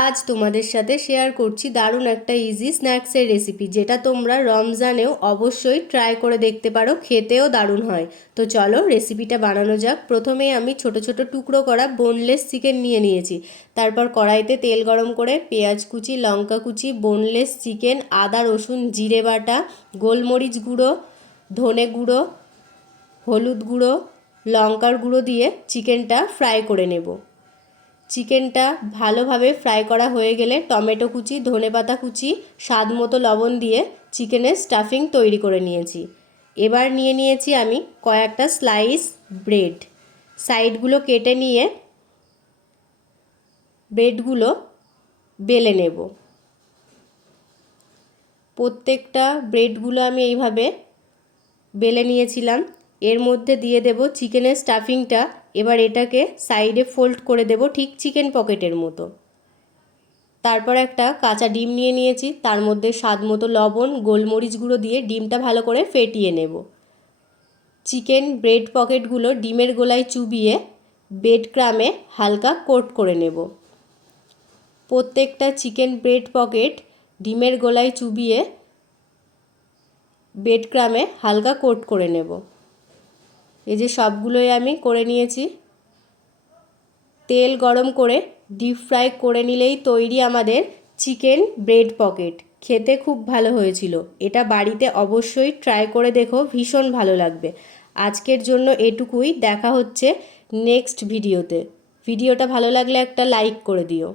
আজ তোমাদের সাথে শেয়ার করছি দারুণ একটা ইজি স্ন্যাক্সের রেসিপি, যেটা তোমরা রমজানেও অবশ্যই ট্রাই করে দেখতে পারো, খেতেও দারুণ হয়। তো চলো রেসিপিটা বানানো যাক। প্রথমেই আমি ছোট ছোট টুকরো করা বোনলেস চিকেন নিয়ে নিয়েছি। তারপর কড়াইতে তেল গরম করে পেঁয়াজ কুচি, লঙ্কা কুচি, বোনলেস চিকেন, আদা রসুন জিরে বাটা, গোলমরিচ গুঁড়ো, ধনে গুঁড়ো, হলুদ গুঁড়ো, লঙ্কার গুঁড়ো দিয়ে চিকেনটা ফ্রাই করে নেব। চিকেনটা ভালোভাবে ফ্রাই করা হয়ে গেলে টমেটো কুচি, ধনেপাতা কুচি, স্বাদ মতো লবণ দিয়ে চিকেনের স্টাফিং তৈরি করে নিয়েছি। এবার নিয়ে নিয়েছি আমি কয়েকটা স্লাইস ব্রেড। সাইডগুলো কেটে নিয়ে ব্রেডগুলো বেলে নেব। প্রত্যেকটা ব্রেডগুলো আমি এইভাবে বেলে নিয়েছিলাম। এর মধ্যে দিয়ে দেব চিকেনের স্টাফিংটা। এবার এটাকে সাইডে ফোল্ড করে দেব ঠিক চিকেন পকেটের মতো। তারপর একটা কাঁচা ডিম নিয়ে নিয়েছি, তার মধ্যে স্বাদ মতো লবণ, গোলমরিচ গুঁড়ো দিয়ে ডিমটা ভালো করে ফেটিয়ে নেব। চিকেন ব্রেড পকেটগুলো ডিমের গোলায় চুবিয়ে ব্রেড ক্রামে হালকা কোট করে নেব। প্রত্যেকটা চিকেন ব্রেড পকেট ডিমের গোলায় চুবিয়ে ব্রেড ক্রামে হালকা কোট করে নেব। এই যে সবগুলোই আমি করে নিয়েছি। তেল গরম করে ডিপ ফ্রাই করে নিলেই তৈরি আমাদের চিকেন ব্রেড পকেট। খেতে খুব ভালো হয়েছিল। এটা বাড়িতে অবশ্যই ট্রাই করে দেখো, ভীষণ ভালো লাগবে। আজকের জন্য এটুকুই। দেখা হচ্ছে নেক্সট ভিডিওতে। ভিডিওটা ভালো লাগলে একটা লাইক করে দিও।